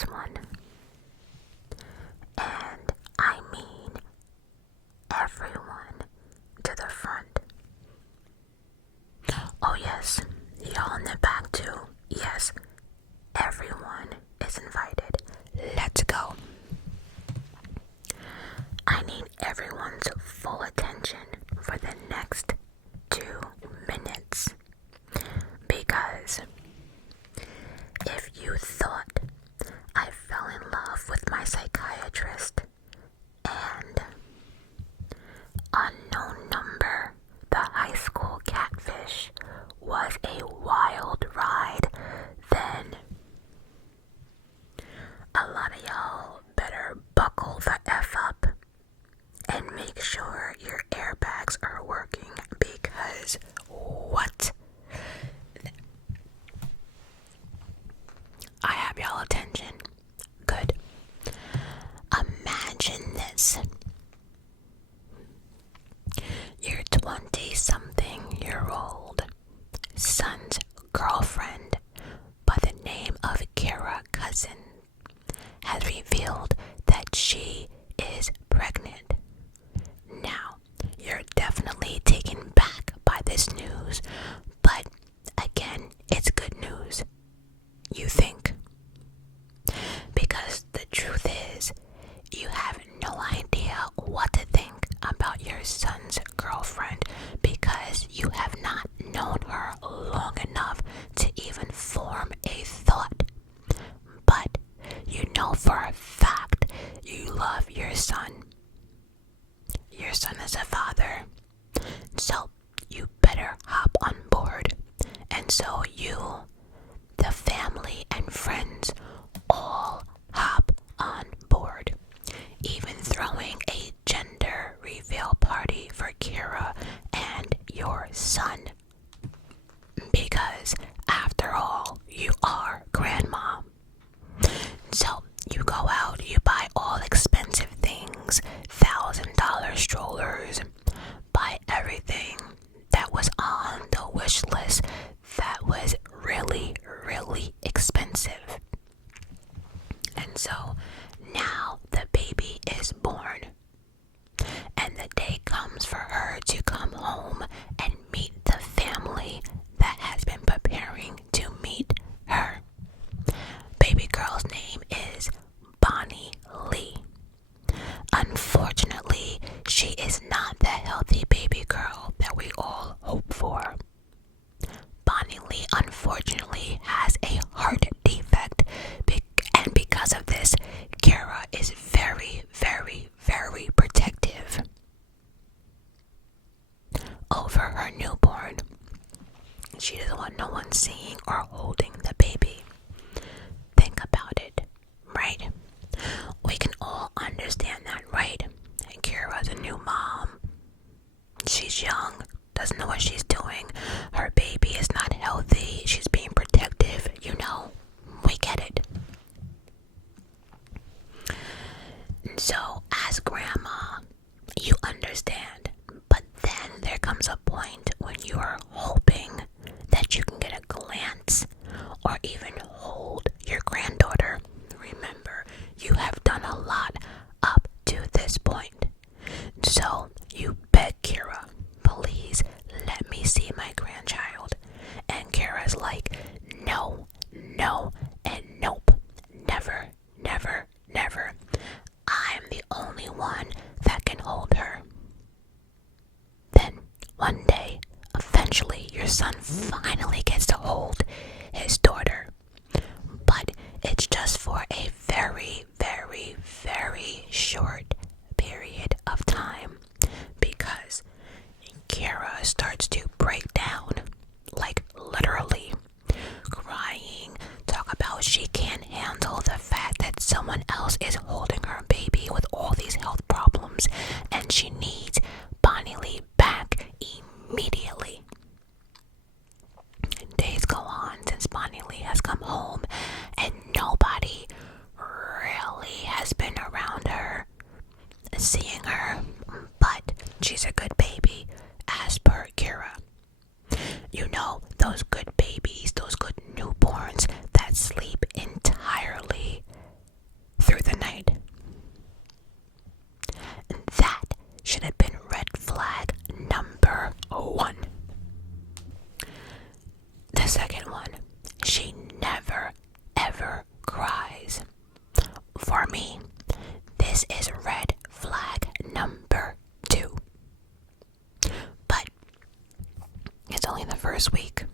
this one. And I mean everyone to the front. Oh yes, y'all in the back too. Yes, everyone is invited. Let's go. I need everyone's full attention for the next 2 minutes. Because if you thought I fell in love with my psychiatrist and unknown number, the high school catfish, was a wild ride, then a lot of y'all better buckle the F up and make sure your airbags are working, because what? I have y'all attention. Good. Imagine this. Your 20-something-year-old son's girlfriend by the name of Kara Cousin has revealed that she is pregnant. Now, you're definitely taken back by this news, but again, it's good news. You think? Because the truth is, you have no idea what to think about your son's girlfriend because you have not known her long enough to even form a thought. But you know for a fact you love your son. Your son is a father, so you better hop on board. And so you, the family and friends, all hop on board, even throwing a gender reveal party for Kira and your son. Because after all, you are grandma. So you go out, you buy all expensive things, $1,000 strollers, buy everything that was on the wish list that was really, really expensive. And so now the baby is born, and the day comes for her to come home and meet the family that has been preparing to meet her. Baby girl's name is Bonnie Lee. Unfortunately, she is not the healthy baby girl that we all hope for. Bonnie Lee unfortunately has a heart defect, and because of this, Kara is very, very, very protective over her newborn. She doesn't want no one seeing or holding the baby. Think about it, right? We can all understand that, right? And Kira's a new mom. She's young, doesn't know what she's doing. Her baby is not healthy. She's being protective, you know. We get it. So, as grandma, you understand. But then there comes a point when you are hoping that you can get a glance or even hold your granddaughter. Remember, you have done a lot up to this point. So you beg Kira, please let me see my grandchild. And Kira's like, no, no, and nope. Never, never, never. I'm the only one that can hold her. Then one day, eventually your son finally gets to hold his daughter. But it's just for a very, very, very short period of time, because Kira starts to break down, like literally crying, talk about she can't handle the fact that someone else is holding her baby with all these health problems, and she needs Bonnie Lee back immediately. Days go on since Bonnie Lee has come home, and nobody really has been around her, seeing her, but she's a good baby, as per Kira. You know, those good babies, those good newborns that sleep entirely first week.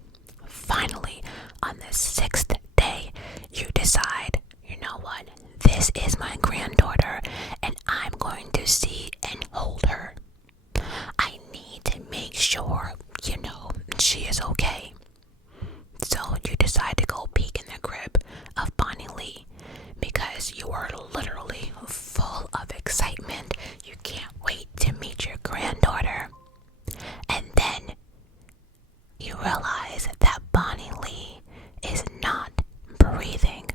Finally, on the 6th day, you decide, you know what, this is my granddaughter and I'm going to see and hold her. I need to make sure, she is okay. So you decide to go peek in the crib of Bonnie Lee because you are literally full of excitement. You can't wait to meet your granddaughter. And then you realize that Bonnie Lee is not breathing.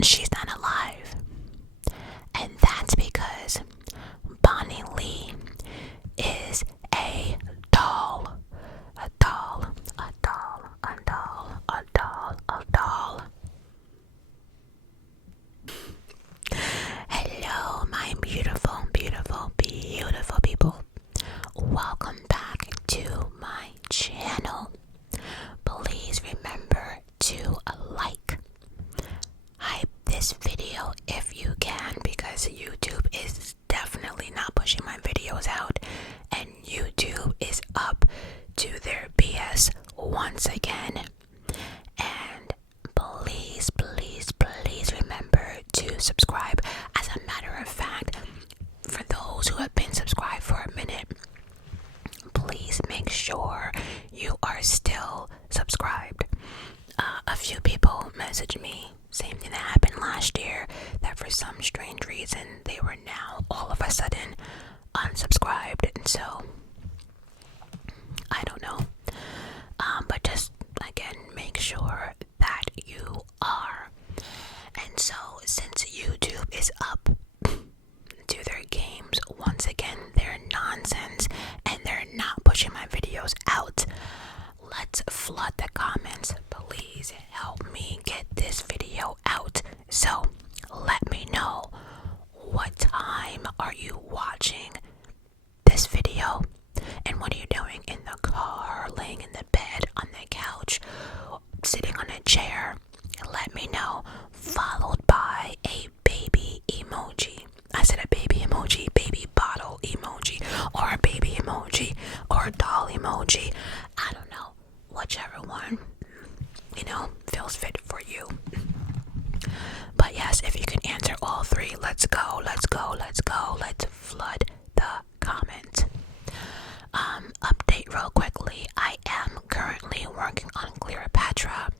She's not alive. And that's because Bonnie Lee is a doll. A doll. A doll. A doll. A doll. A doll. Hello, my beautiful, beautiful, beautiful people. Welcome back to my channel. Please remember to hype this video if you can, because YouTube is definitely not pushing my videos out, and YouTube is up to their BS once again. And please, please, please remember to subscribe. As a matter of fact, for those who have been subscribed for a minute, please make sure you are still subscribed. A few people messaged me, same thing that happened last year, that for some strange reason they were now all of a sudden unsubscribed, and so I don't know. But just again, make sure that you are. And so since YouTube is up to their games once again, their nonsense, and they're not pushing my videos out, let's flood the comments. Please help me get this video out. So let me know, what time are you watching this video? And what are you doing in the car, laying in the bed, on the couch, sitting on a chair? Let me know. Followed by a baby emoji. I said a baby emoji, baby bottle emoji, or a baby emoji, or a doll emoji. I don't know. Whichever one, feels fit for you. But yes, if you can answer all three, let's go, let's go, let's go. Let's flood the comments. Update real quickly. I am currently working on Cleopatra,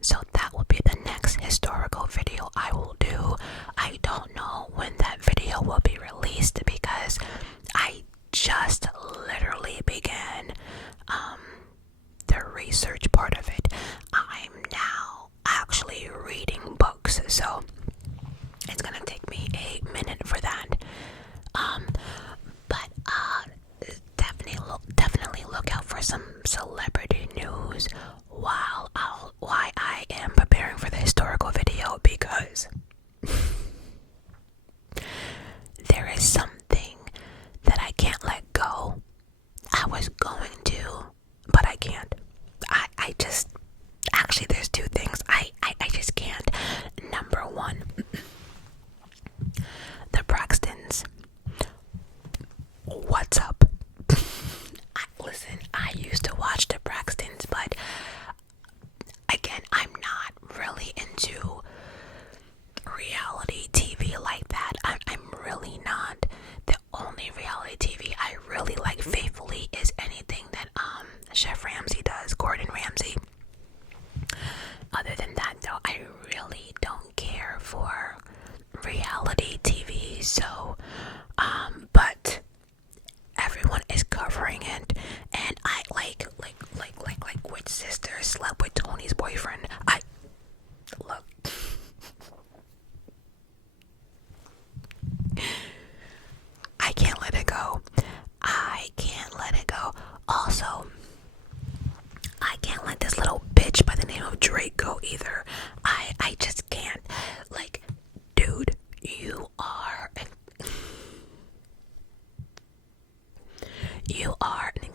so that will be the next historical video I will do. I don't know when that video will be released because I just literally began the research part of it. I'm now actually reading books, so it's gonna take me a minute for that. But definitely look out for some celebrity news while I am preparing for the historical video, because there is something that I can't let go. I was going to, but I can't. I just, actually there's two things I just can't. Number one, the Braxtons. What's up? Listen, I used to watch the Braxtons, but again, I'm not really into reality TV like that. I'm really not. The only reality TV I really like faithfully is anything that Chef Ramsay does, Gordon Ramsay. Other than that, though, I really don't care for reality TV. So, but everyone is covering it, and I like which sister slept with Tony's boyfriend. Look. I can't let it go. I can't let it go. Also, I can't let this little bitch by the name of Drake go either. I just can't. Like, dude, you are an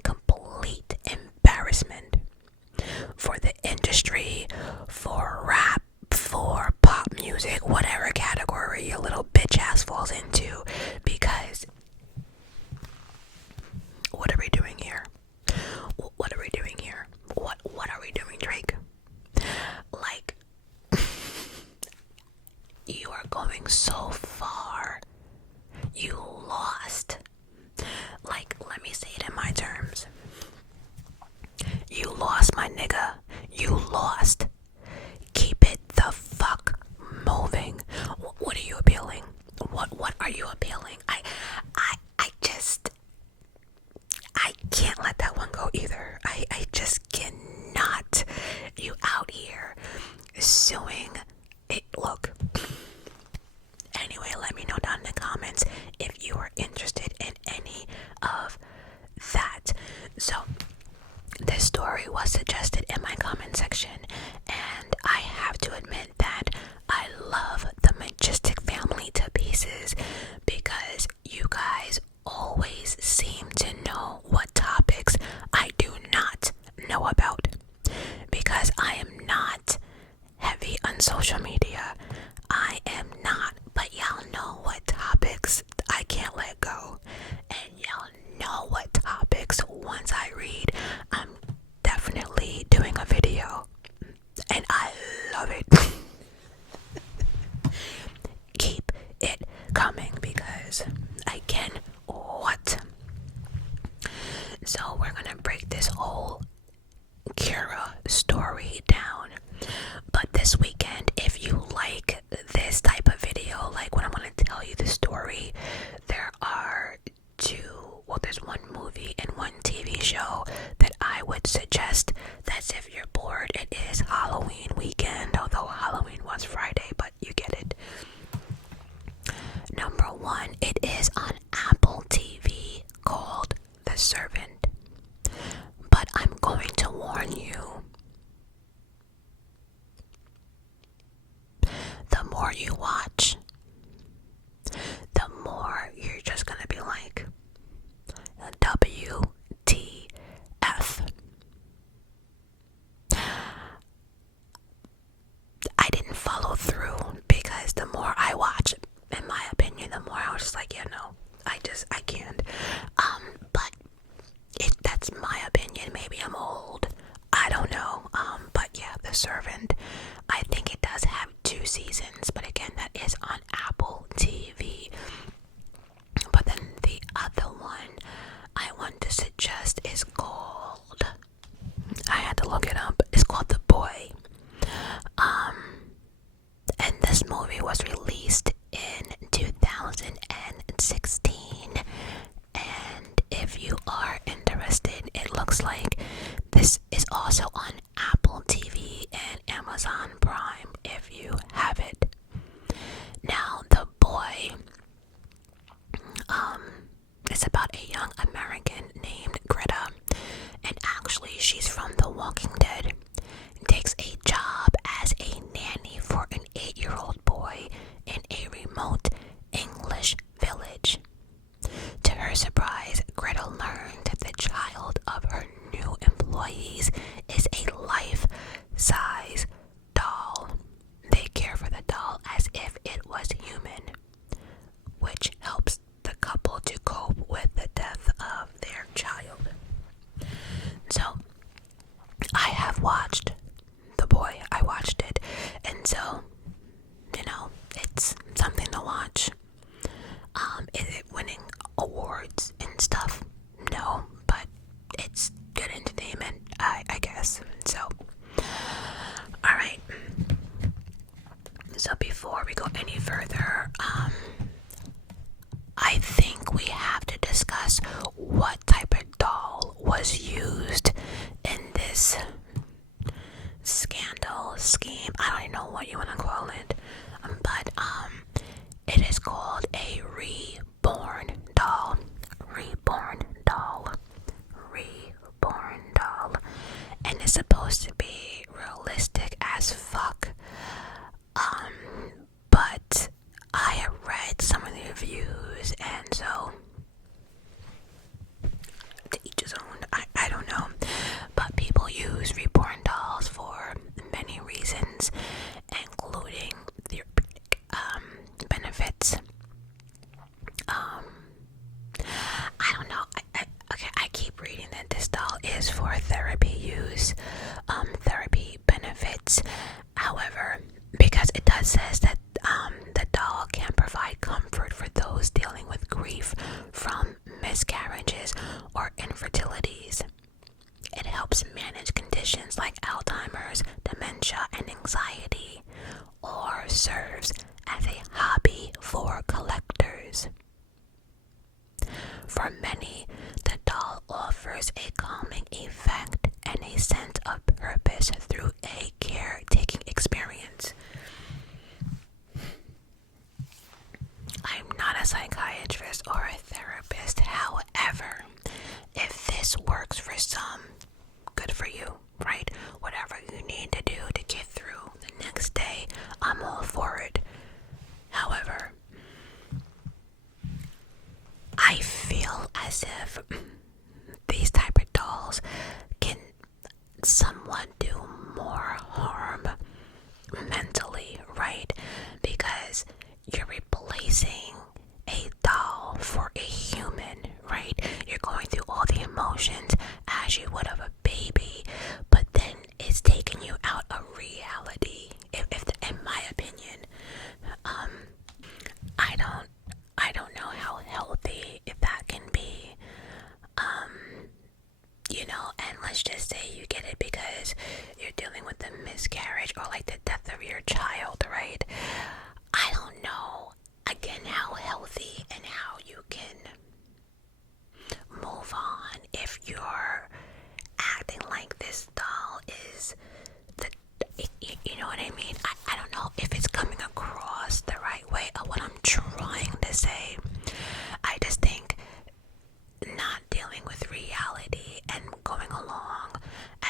complete embarrassment for the industry, for rap, for pop music, whatever category your little bitch ass falls into, because what are we doing here? What are far. You lost. Like, let me say it in my terms. You lost, my nigga. You lost. Keep it the fuck moving. What are you appealing? What are you appealing? I can't let that one go either. I just cannot. You out here suing it. Look. Anyway, let me know down in the comments if you are interested in any of that. So, this story was suggested in my comment section, and I have to admit that I love the Majestic family to pieces because you guys always seem to know what topics I do not know about, because I am not heavy on social media. I am not, but y'all know what topics I can't let go, and y'all know what topics once I read I'm definitely doing a video, and I love it. Keep it coming because I can what? So we're gonna break this whole Kira story down. But this weekend, if you like this type of video, like when I'm gonna tell you the story, there's one movie and one TV show that I would suggest. That's if you're bored. It is Halloween weekend, although Halloween was Friday, but you get it. Number one, it is on Apple TV called The Servant. But I'm going to warn you, the more you watch, the more you're just gonna be like, WTF. I didn't follow through because the more I watch, in my opinion, the more I was just like, yeah, no, I can't. But that's my opinion. Maybe I'm old. I don't know. But yeah, The Servant. I think it does have 2 seasons, but again, that is on Apple TV. But then the other one I want to suggest is called, I had to look it up, it's called The Boy. And this movie was released in 2016, and if you are interested, it looks like this is also on Apple TV and Amazon Prime if you have it. Now, The Boy, it's about a young American named Greta, and actually she's from The Walking Dead, takes a job as a nanny for an 8-year-old boy in a remote English village. To her surprise, Greta learned that the child of her new employees is a life-size doll. They care for the doll as if it was human, which helps the couple to cope with the death of their child. So, I have watched The Boy. I watched it, and so, it's something to watch. Is it winning awards and stuff? No, but it's good entertainment, I guess. So, alright. So before we go any further, I think we have to discuss what type of doll was used in this scandal, scheme. I don't even know what you want to call it, but it is called a reborn doll. Reborn doll. Reborn doll. And it's supposed to be realistic as fuck. But I have read some of the reviews, and so to each his own. I don't know, but people use reborn dolls for many reasons, including therapeutic benefits. I don't know. I keep reading that this doll is for therapy use, therapy benefits. However, because it does says that the doll can provide a psychiatrist or a therapist. However, if this works for some, good for you, right? Whatever you need to do to get through the next day, I'm all for it. However, I feel as if these type of dolls can somewhat do more harm mentally, right? Because you're replacing a doll for a human, right? You're going through all the emotions as you would of a baby, but then it's taking you out of reality. If in my opinion, I don't know how healthy that can be. And let's just say you get it because you're dealing with a miscarriage or like the death of your child, right? I don't know, again, how healthy and how you can move on if you're acting like this doll is you know what I mean? I don't know if it's coming across the right way of what I'm trying to say. I just think not dealing with reality and going along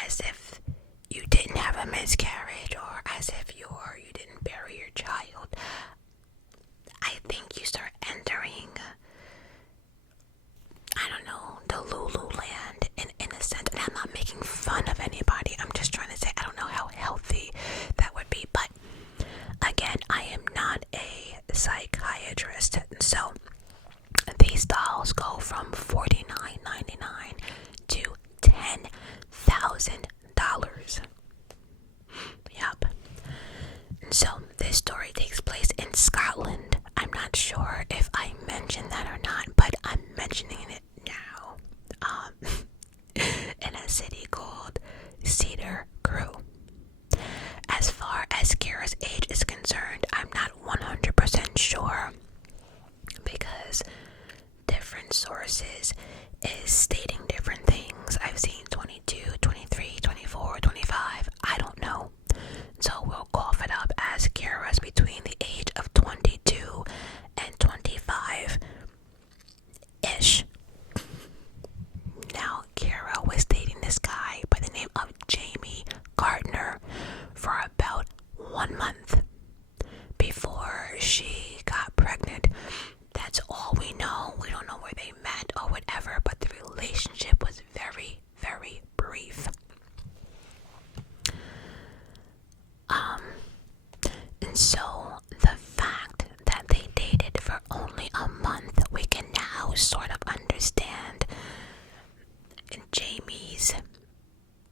as if you didn't have a miscarriage or as if you didn't bury your child, I think you start entering, I don't know, the Lulu land in a sense. And I'm not making fun of anybody. I'm just trying to say I don't know how healthy that would be. But again, I am not a psychiatrist. So these dolls go from $49.99 to $10,000. Yup. So this story takes place in Scotland. I'm not sure if I mentioned that or not, but I'm mentioning it now. In a city called Cedar Crew. As far as Kira's age is concerned, I'm not 100% sure because different sources is stating different things. I've seen 22, 23, 24, 25. I don't know. So we'll cough it up as Kira's between the age of 22 and 25-ish. Now, Kira was dating this guy by the name of Jamie Gardner for about 1 month before she got pregnant. That's all we know. We don't know where they met or whatever, but the relationship was very, very brief. And so the fact that they dated for only a month, we can now sort of understand Jamie's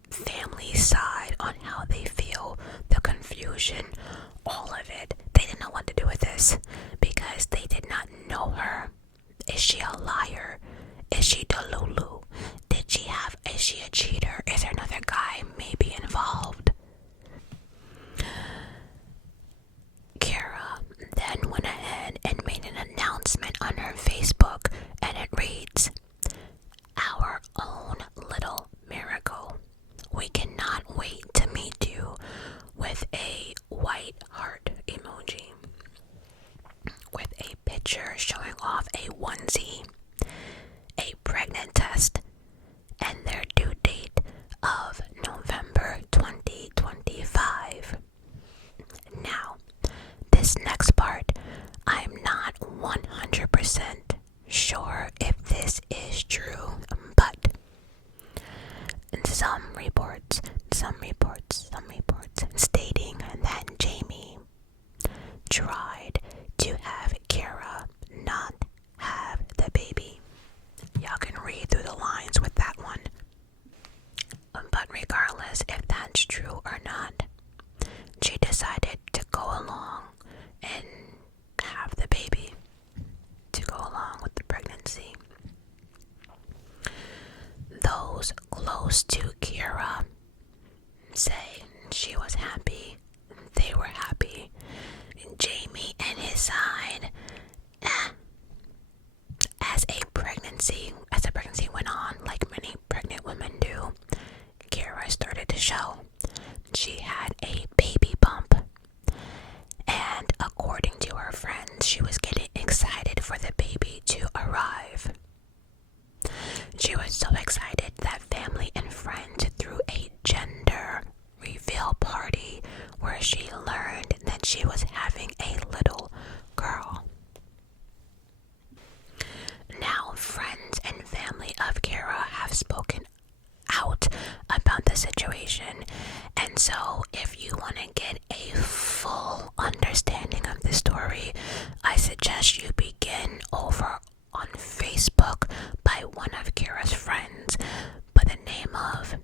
family side on how they feel, the confusion, all of it. They didn't know what to do with this because they did not know her. Is she a liar? Is she Delulu? Is she a cheater? Is there another guy maybe involved? Kira then went ahead and made an announcement on her Facebook, and it reads, "Our own little miracle. We cannot wait to meet you," with a white heart emoji, with a picture showing off a onesie, a pregnant test, and their due date of November 2025. Now, this next part, I'm not 100% sure if this is true, but some reports stating that Jamie tried to have Kira not have the baby. Y'all can read through the lines with that one. But regardless if that's true or not, she decided to go along and have the baby, to go along with the pregnancy. Those close to Kira say she was happy, they were happy. Jamie and his side, as the pregnancy went on, like many pregnant women do, Kira started to show. She had a baby bump, and according to her friends, she was getting excited for the baby to arrive. She was so excited that family and friends threw a gender reveal party where she learned that she was having a little girl. Now, friends and family of Kara have spoken out about the situation, and so if you want to get a full understanding of the story, I suggest you begin over on Facebook by one of Kara's friends by the name of,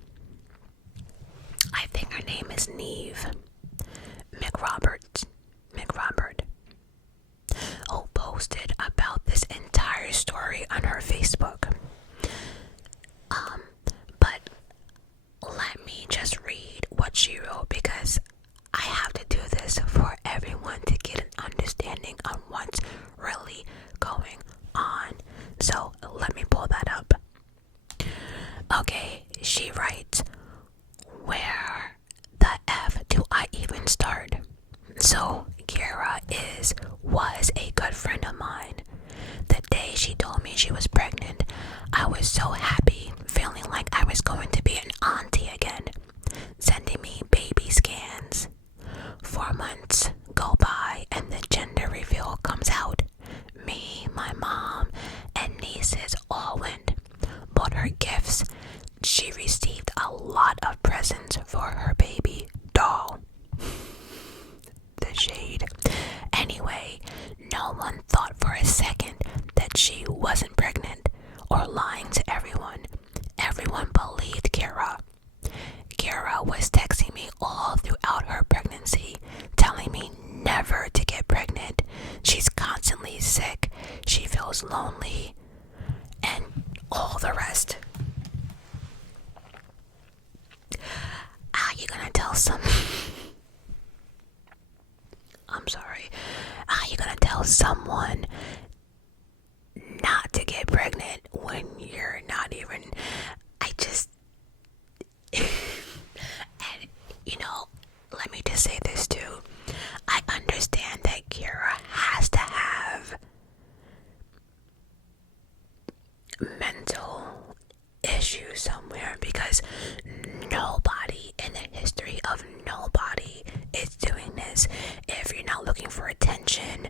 I think her name is Neve McRobert, who posted about this entire story on her Facebook. But let me just read what she wrote, because I have to do this for everyone to get an understanding on what's really going on. So let me pull that up. Okay, she writes, where the F do I even start? So Kara was a good friend of mine. The day she told me she was pregnant, I was so happy, feeling like I was going to be an auntie again, sending me baby scans. 4 months go by and the gender reveal comes out. Me, my mom, and nieces all went, bought her gifts. She received a lot of presents for her baby doll. The shade. Anyway, no one thought for a second that she wasn't pregnant or lying to everyone. Everyone believed Kara. Kara was texting me all throughout her pregnancy, telling me never to get pregnant. She's constantly sick. She feels lonely, and all the rest. How you gonna tell How you gonna tell someone not to get pregnant when you're not even, and let me just say this too. I understand that Kara has to have mental issues somewhere, because nobody in the history of nobody is doing this. If you're not looking for attention,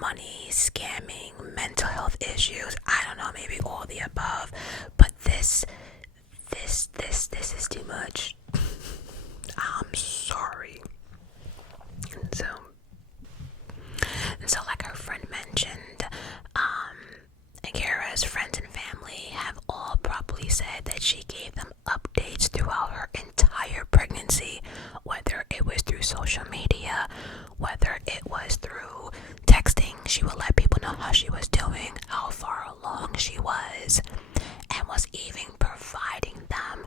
money, scamming, mental health issues, I don't know, maybe all the above, but this is too much. I'm sorry. So like her friend mentioned, Kara's friends and family have all probably said that she gave them updates throughout her entire pregnancy, whether it was through social media, whether it was through texting. She would let people know how she was doing, how far along she was, and was even providing them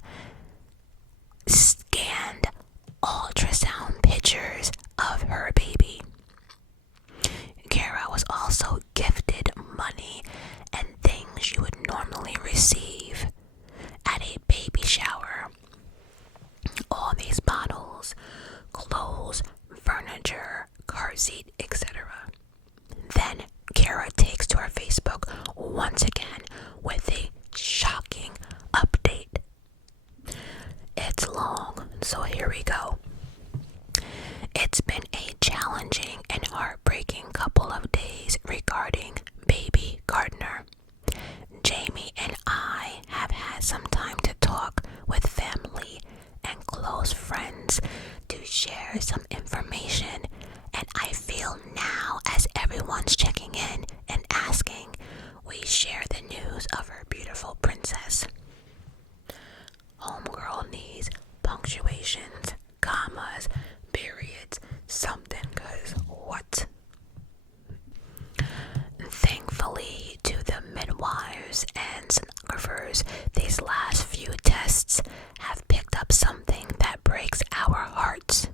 scanned ultrasound pictures of her baby. Kara was also gifted money and things you would normally receive at a baby shower. All these bottles, clothes, furniture, car seat, etc. Then Kara takes to her Facebook once again with a shocking update. It's long, so here we go. It's been a challenging and heartbreaking couple of days regarding baby Gardner. Jamie and I have had some time to talk with family and close friends to share some information, and I feel now, as everyone's checking in and asking, we share the news of her beautiful princess. Homegirl needs punctuations, commas, periods, something, cause what? Thankfully to the midwives and sonographers, these last few tests have picked up something that breaks our hearts.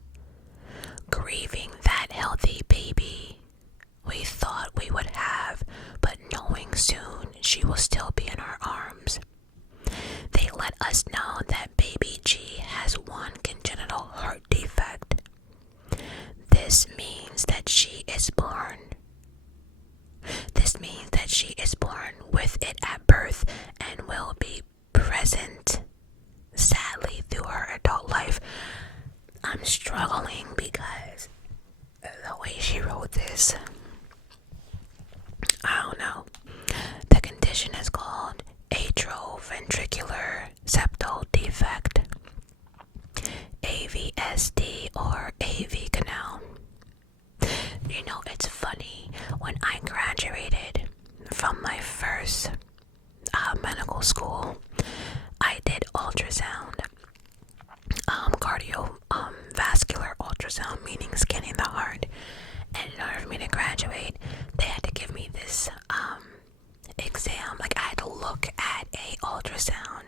Grieving that healthy baby we thought we would have, but knowing soon she will still be in our arms. They let us know that baby G has one congenital heart defect. This means that she is born she is born with it at birth and will be present, sadly, through her adult life. I'm struggling because the way she wrote this, I don't know. The condition is called atrioventricular septal defect, AVSD, or AV canal. You know, it's funny, when I graduated from my first medical school, I did ultrasound, cardiovascular ultrasound, meaning scanning the heart. And in order for me to graduate, they had to give me this exam. Like, I had to look at a ultrasound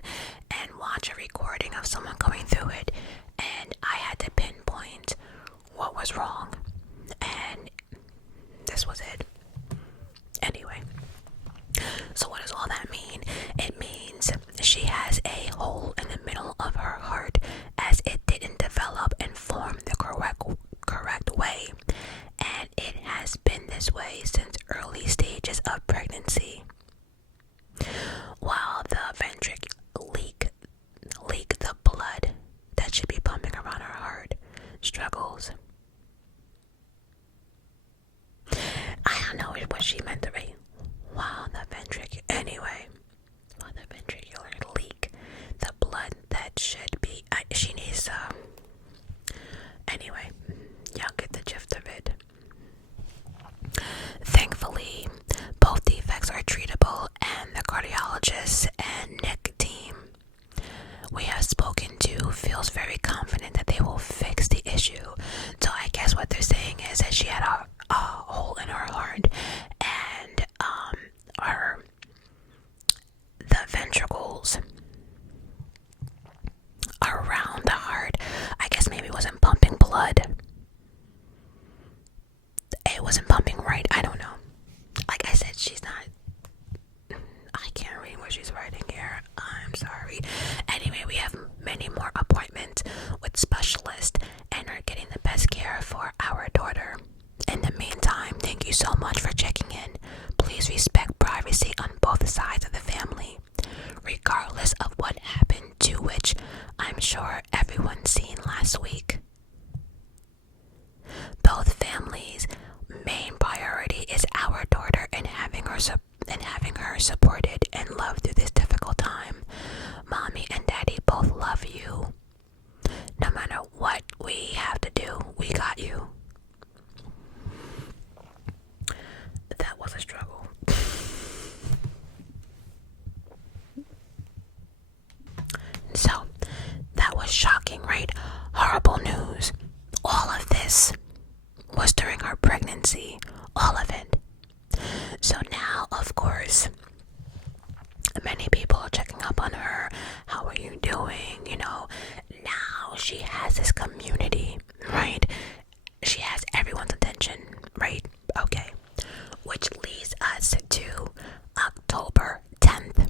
and watch a recording of someone going through it, and I had to pinpoint what was wrong, and this was it. Anyway, so what does all that mean? It means she has a hole in the middle of her heart, as it didn't develop and form the correct way, and it has been this way since early stages of pregnancy. While the ventricle leak the blood that should be pumping around her heart struggles. I don't know what she meant to be. While the ventricular leak the blood that should be, she needs anyway, y'all get the gist of it. Thankfully, both defects are treatable, and the cardiologist and NIC team we have spoken to feels very confident that they will fix the issue. So I guess what they're saying is that she had a hole in her heart, and the ventricles around the heart, I guess maybe wasn't pumping blood. It wasn't pumping right. I don't know. Like I said, I can't read what she's writing here. I'm sorry. Anyway, we have many more appointments with specialists and are getting the best care for our daughter. In the meantime, thank you so much for checking in. Please respect privacy on both sides of the family, regardless of what happened, to which I'm sure everyone's seen last week. Both families' main priority is our daughter and having her supported and loved through this difficult time. Mommy and Daddy both love you. No matter what we have to do, we got you. That was a struggle. So, that was shocking, right? Horrible news. All of this was during her pregnancy. All of it. So now, of course, many people are checking up on her. How are you doing? You know, now she has this community, right? She has everyone's attention, right? Okay. Which leads us to October 10th,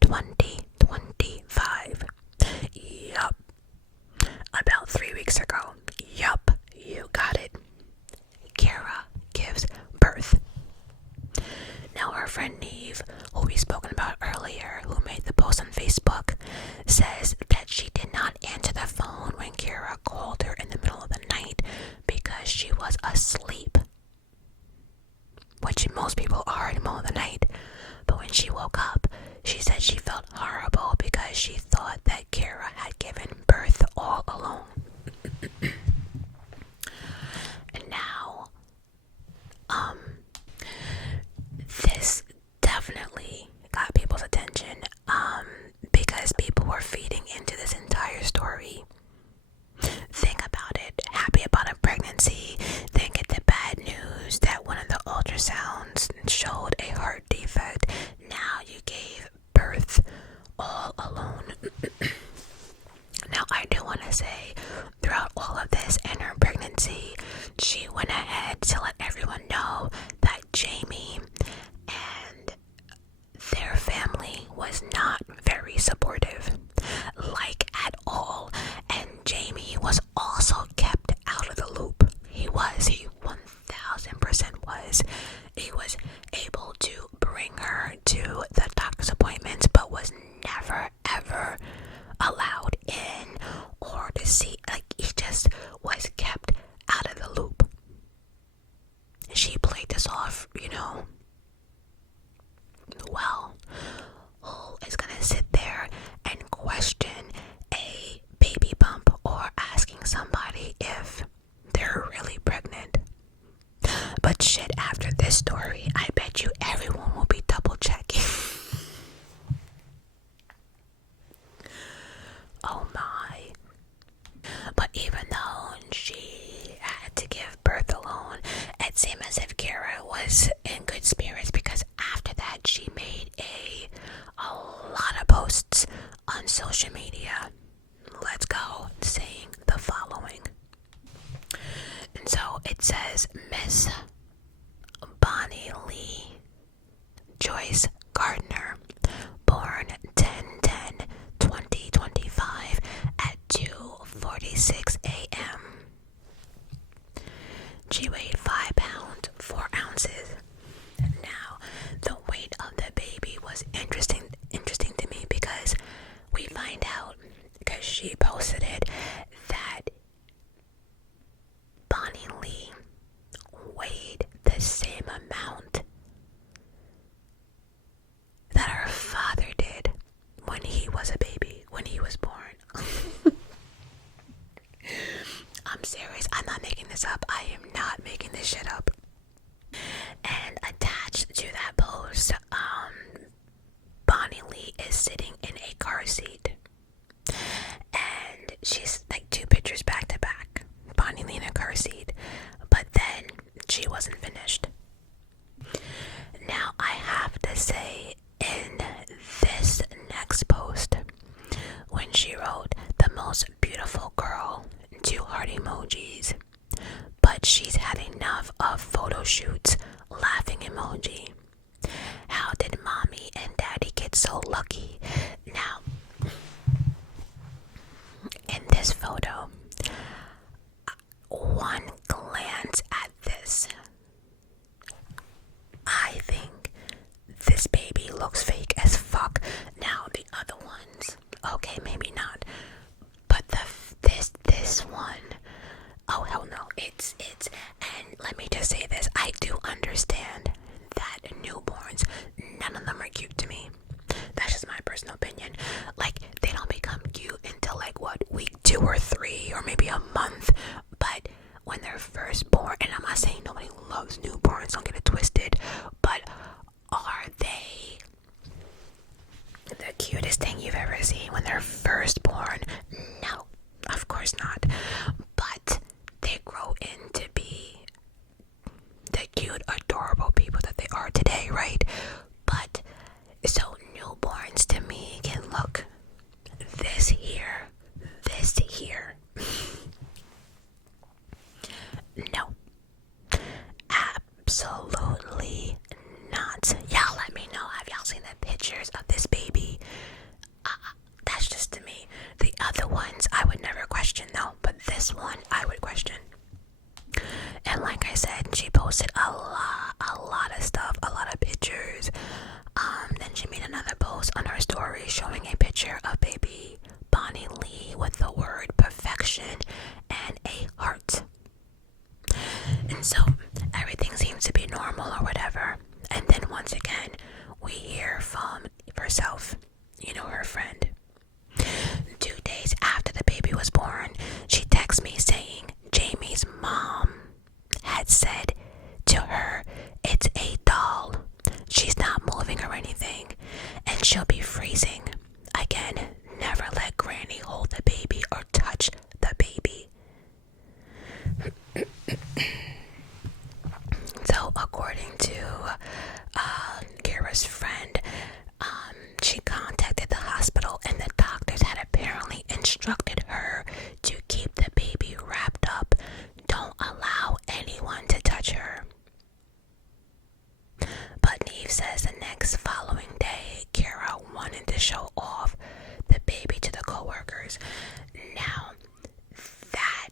2025. Yup. About 3 weeks ago. Yup. You got it. Kara gives birth. Now her friend Neve, who we spoken about earlier, who made the post on Facebook, says that she did not answer the phone when Kara called her in the middle of the night because she was asleep. Which most people are in the middle of the night. But when she woke up, she said she felt horrible because she thought that Kara had given birth all alone. And now, this definitely got people's attention, because people were feeding into this entire story. Think about it. Happy about a pregnancy, then get the bad news that one of the ultrasounds showed a heart defect. Now you gave birth all alone. Now I do want to say, throughout all of this and her pregnancy, she went ahead to let everyone know that Jamie and their family was not very supportive, like at all. And Jamie was also kept out of the loop. He 1000% was. He was able to bring social media, let's go, saying the following. And so it says, Miss Bonnie Lee Joyce Gardner, born 10/10/2025 at 2:46 a.m. She weighed 5 pounds 4 ounces. Now, the weight of the baby was interesting to me because we find out, because she posted it, that Bonnie Lee weighed the same amount that her father did when he was a baby, when he was born. I'm serious. I'm not making this up. I am not making this shit up. And attached to that post, Bonnie Lee is sitting in a car seat. And she's like 2 pictures back to back. Bonnie Lee in a car seat. But then she wasn't finished. Now I have to say, in this next post, when she wrote the most beautiful girl, 2 heart emojis, but she's had enough of photo shoots, laughing emoji. How did mommy and daddy get so lucky? Now, in this photo, one glance at this, I think this baby looks fake as fuck. Now the other ones, okay, maybe not, but this one, oh hell no, it's and let me just say this, I do understand that newborns, none of them are cute to me. That's just my personal opinion. Like, they don't become cute until like what, week 2 or 3 or maybe a month. But when they're first born, and I'm not saying nobody loves newborns, don't get it twisted, but are they the cutest thing you've ever seen when they're first born? No, of course not. But they grow into be the cute, adorable people that they are today, right? But so newborns to me can look this here. No, absolutely not. Y'all let me know, have y'all seen the pictures of this baby? That's just to me. The other ones I would never question though, but this one I would question. And like I said, she posted a lot of stuff, a lot of pictures. Then she made another post on her story showing a picture of baby Bonnie Lee with the word perfection and a heart. And so everything seems to be normal or whatever. And then once again, we hear from herself, her friend. 2 days after the baby was born, she texts me saying Jamie's mom had said to her, it's a doll. She's not moving or anything, and she'll be freezing. Again, never let Granny hold the baby or touch the baby. So, according to Kira's friend, she contacted the hospital, and the doctors had apparently instructed her to keep the baby wrapped up. Don't allow anyone to touch her. But Neve says the next following day, Kira wanted to show off the baby to the coworkers. Now, that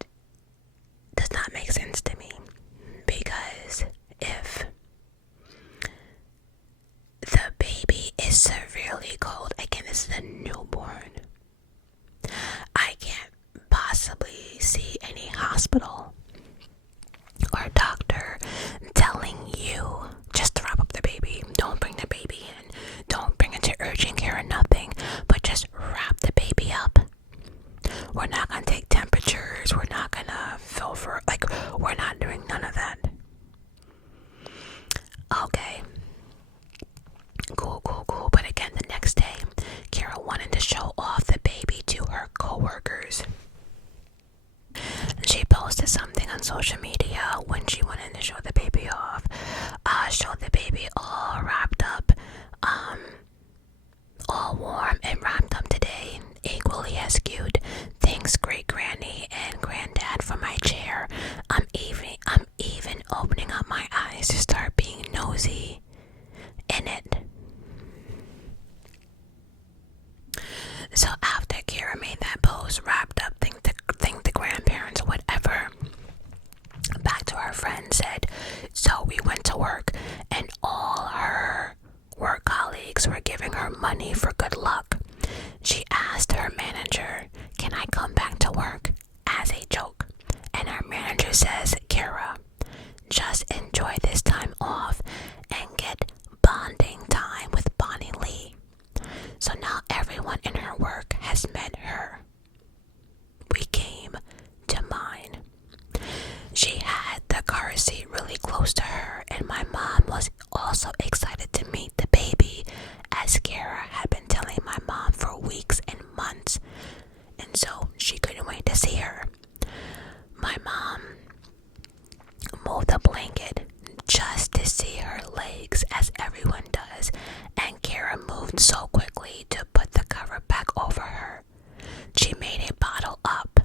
does not make sense to me, because if the baby is severely cold, again, this is a newborn, I can't possibly see any hospital or doctor telling you just to wrap up the baby. Don't bring the baby in. Don't bring it to urgent care or nothing. money for good luck. She asked her manager, "Can I come back to work?" as a joke. And her manager says, "Kara, just enjoy this time off and get bonding time with Bonnie Lee." So now everyone in her work has met her. We came to mine. She had the car seat really close to her, and my mom was also excited to meet the baby, as Kara had been telling my mom for weeks and months, and so she couldn't wait to see her. My mom moved the blanket just to see her legs, as everyone does, and Kara moved so quickly to put the cover back over her. She made a bottle up,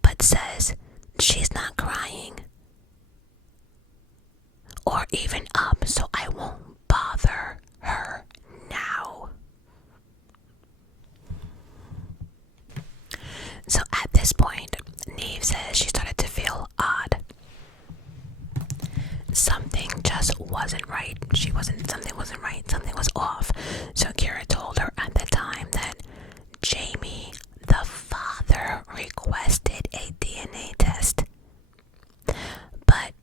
but says she's not crying or even up, so I won't bother her now. So at this point, Neve says she started to feel odd. Something just wasn't right. Something wasn't right. Something was off. So Kara told her at the time that Jamie, the father, requested a DNA test. But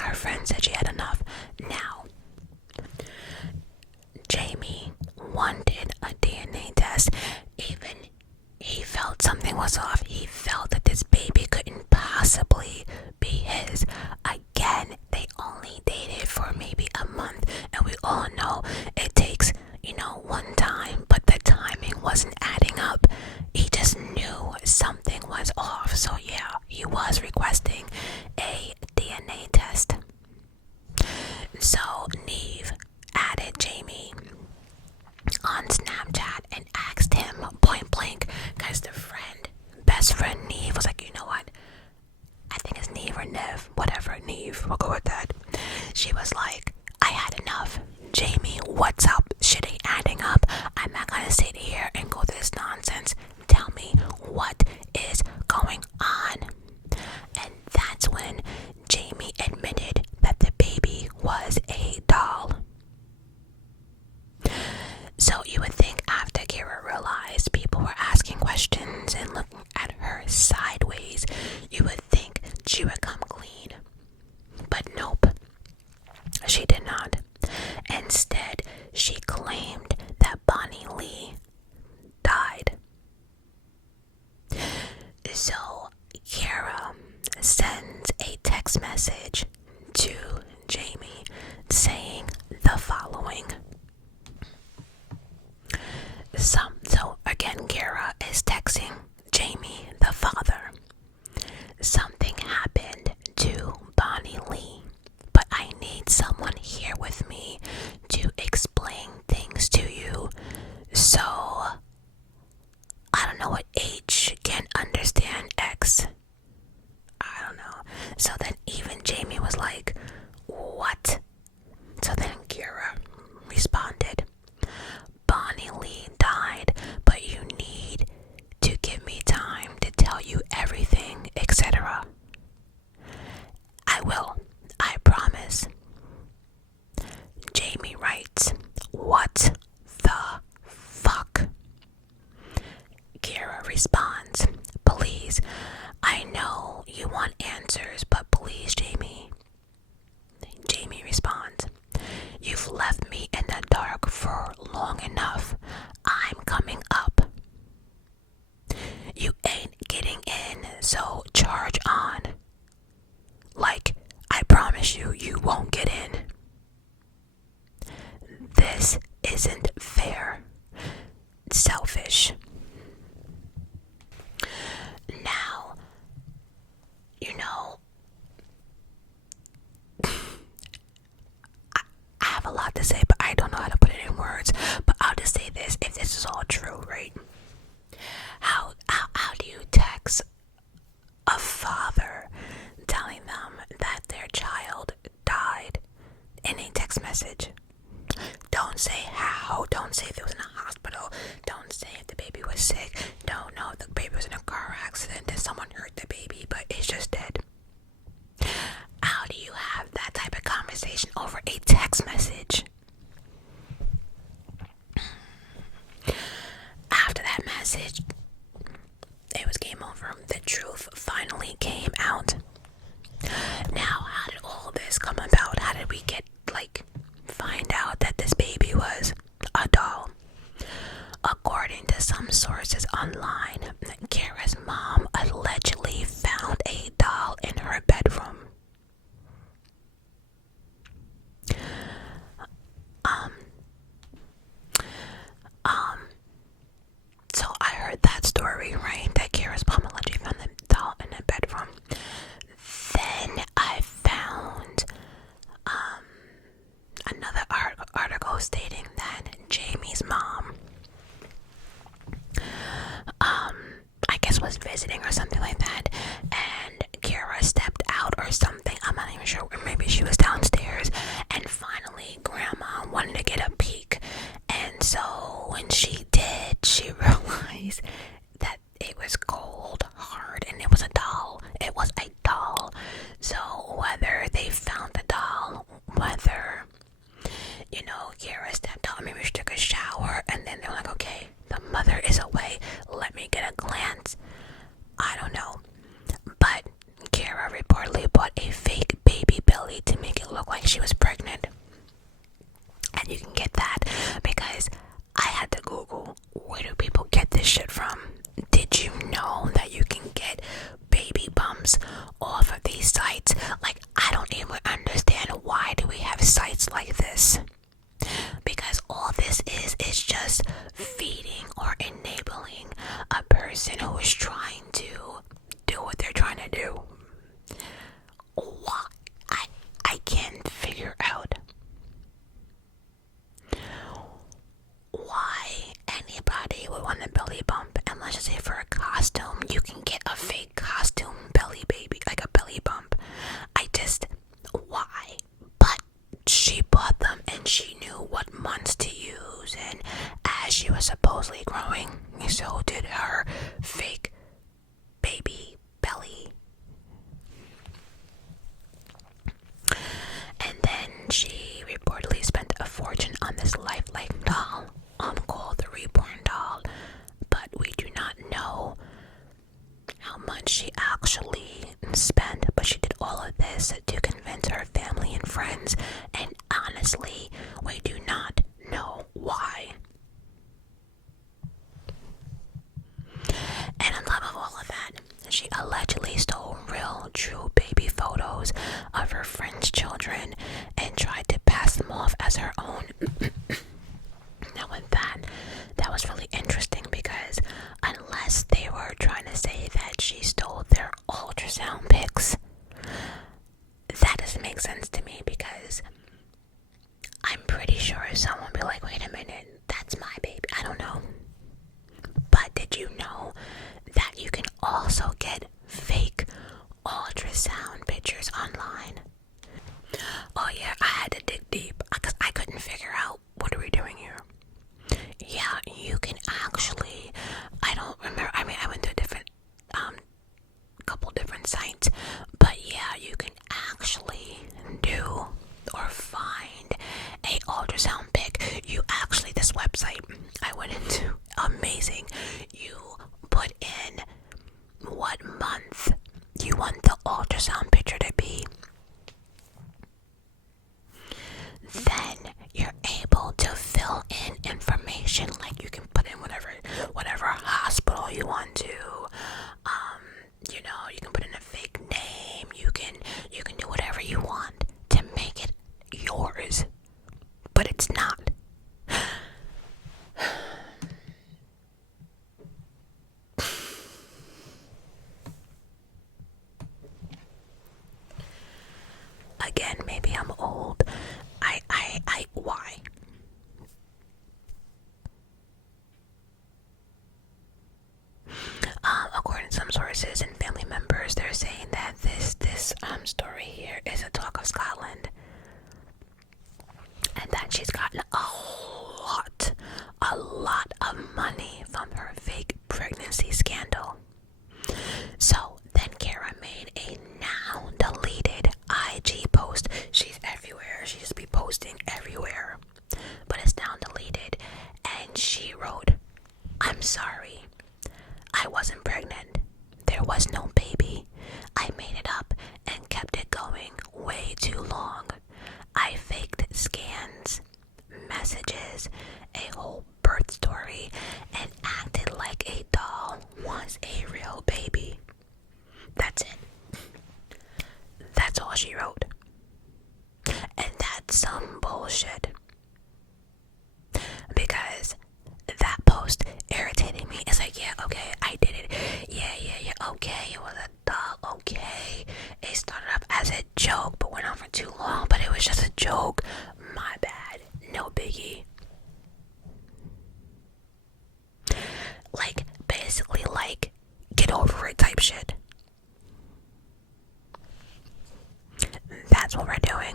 her friend said she had enough. Now, Jamie wanted a DNA test. Even he felt something was off. He felt that this baby couldn't possibly be his. Again, they only dated for maybe a month, and we all know it takes, one time, but the timing wasn't adding up. He just knew something was off. So yeah, he was requesting a DNA test. So Neve added Jamie on Snapchat and asked him point blank, because the best friend Neve was like, "You know what? I think it's Neve or Nev, whatever, Neve, we'll go with that." She was like, "I had enough. Jamie, what's up? Shit ain't adding up. I'm not gonna sit here and go through this nonsense. Tell me what is going on." And that's when Jamie admitted that the baby was a doll. So you would think after Kara realized people were asking questions and looking at her sideways, you would think she would come clean. But nope, she did not. Instead, she claimed that Bonnie Lee died. So Kara sends a text message to Jamie saying the following. So again, Kara is texting Jamie, the father. "Something happened to Bonnie Lee, but I need someone here with me to explain things to you. So I don't know what H can understand X. I don't know." So then even Jamie was like, "What?" So then Kara responded, "Bonnie Lee died, but you need to give me time to tell you everything, etc." "I will, I promise." Jamie writes, "What the fuck?" Kara responds, "Please, I know you want answers, but please, Jamie." Jamie responds, "You've left me in the dark for long enough. I'm coming up. You ain't getting in, so charge on. Like, I promise you, you won't get in. This isn't fair. Selfish." Now, I have a lot to say, but I don't know how to put it in words. But I'll just say this: if this is all true, right? How do you text a father telling them that their child died in a text message? Don't say how. Don't say if it was in a hospital. Don't say if the baby was sick. Don't know if the baby was in a car accident. Did someone hurt the baby? But it's just dead. How do you have that type of conversation over over a text message. After that message, it was game over. The truth finally came out. Now, how did all this come about? How did we find out that this baby was a doll? According to some sources online, Kara's mom allegedly found a doll in her bedroom. So I heard that story, right? That Kara's mom allegedly found the doll in the bedroom. Then I found another article stating that Jamie's mom, I guess was visiting or something like that, and Kara stepped out or something. I'm not even sure. Maybe she was downstairs, and finally Grandma wanted to get a peek, and so when she did, she realized that it was cold, hard, and it was a doll. It was a doll. So whether they found the doll, whether, Kara stepped out, maybe she took a shower, and then they're like, okay, the mother is away, let me get a glance. I don't know. But Kara reportedly bought a fake baby belly to make it look like she was pregnant. And you can get that because I had to Google, where do people get this shit from? Did you know that you can get baby bumps off of these sites? I don't even understand, why do we have sites like this? Because all this is just feeding or enabling a person who is trying to do what they're trying to do. Why? I can't figure out why anybody would want a belly bump. And let's just say for a costume, you can get a fake costume belly baby, like a belly bump. Why? But she bought them and she knew what months to use, and as she was supposedly growing, so did her fake baby belly. And then she reportedly spent a fortune on this lifelike doll, called the Reborn doll, but we do not know how much she actually spent. But she did all of this to convince her family and friends, and honestly, we do not know why. And on top of all of that, she allegedly stole real, true baby photos of her friends' children and tried to pass them off as her own. Now with that was really interesting, because unless they were trying to say that she stole their ultrasound pics, that doesn't make sense to me, because I'm pretty sure someone would be like, wait a minute, that's my baby. I don't know. But did you know that you can also get fake ultrasound pictures online? Oh yeah, I had to dig deep because I couldn't figure out, what are we doing here? Yeah, you can actually, I don't remember, I went to a different, couple different sites, but yeah, you can actually do or find a ultrasound pic. You actually, this website I went into, amazing. You put in what month you want the ultrasound picture to be. Then you're able to fill in information, like you can put in whatever hospital you want to. You can put in a fake name. You can do whatever you want to make it yours, but it's not. Again, maybe I'm old. Why? According to some sources and family members, they're saying that this story here is a talk of Scotland, and that she's gotten a lot of money from her fake pregnancy scandal. So then Kara made a now deleted IG post. She's everywhere. She just be posting us a whole birth story and acted like a doll was a real baby. That's it. That's all she wrote. And that's some bullshit. Because that post irritated me. It's like, yeah, okay, I did it. Yeah, okay, it was a doll, okay. It started off as a joke, but went on for too long, but it was just a joke. My bad. No biggie. Like, basically, like, get over it type shit. That's what we're doing.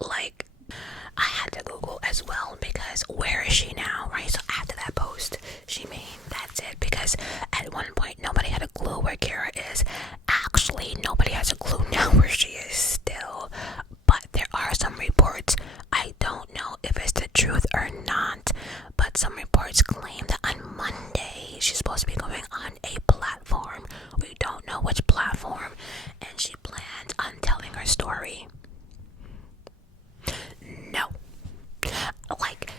Like, I had to Google as well because where is she now, right? So after that post, she made that's it, because at one point nobody had a clue where Kara is. Actually, nobody has a clue now where she is still. But there are some reports. I don't know if it's the truth or not, but some reports claim that on Monday she's supposed to be going on a platform. We don't know which platform, and she plans on telling her story. No. Like,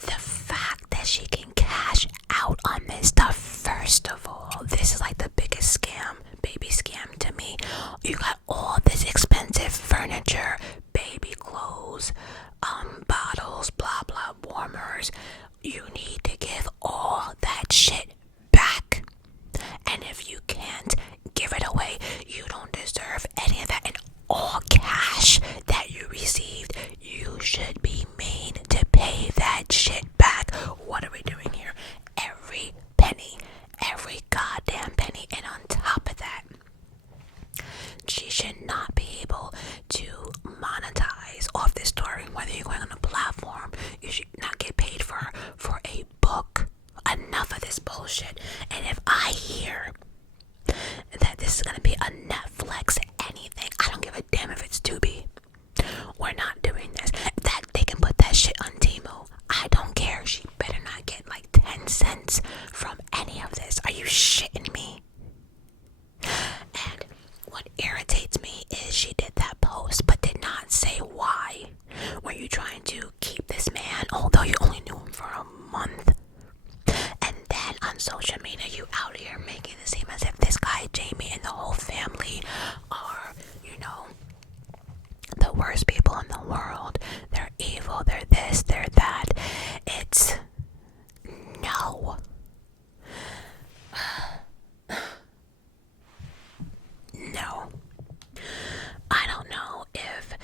the fact that she can cash out on this stuff, first of all, this is like the biggest scam, baby scam to me. You got all this expensive furniture, baby clothes, bottles, blah blah, warmers. You need to give all that shit back. And if you can't give it away, you don't deserve any of that. And all cash that you received, you should be made to pay that shit back. What are we doing here? Every penny, every goddamn penny. And on top of that, she should not be able to monetize off this story. Whether you're going on a platform, you should not get paid for a book. Enough of this bullshit. And if I hear that this is going to be a Netflix anything, I don't give a damn if it's Tubi. We're not doing this. That they can put that shit on Temu. I don't care. She better not get like 10 cents from any of this. Are you shitting me? And what irritates me is she did that post but did not say why. Were you trying to keep this man, although you only knew him for a month? And then on social media, you out here making it seem as if this guy, Jamie, and the whole family are, you know, the worst people in the world. They're evil, they're this, they're that. It's no. No. I don't know if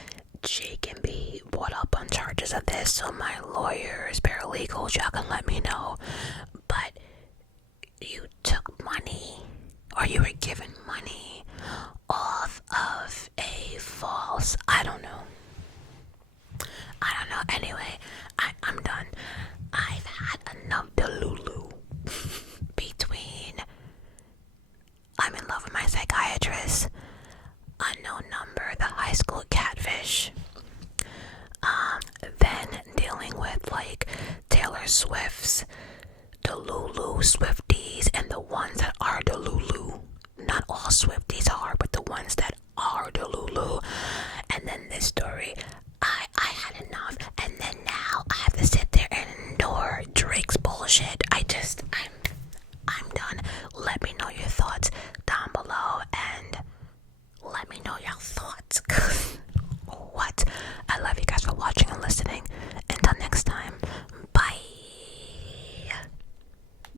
she can be brought up on charges of this, so my lawyers, paralegals, y'all can let me know. But you took money, or you were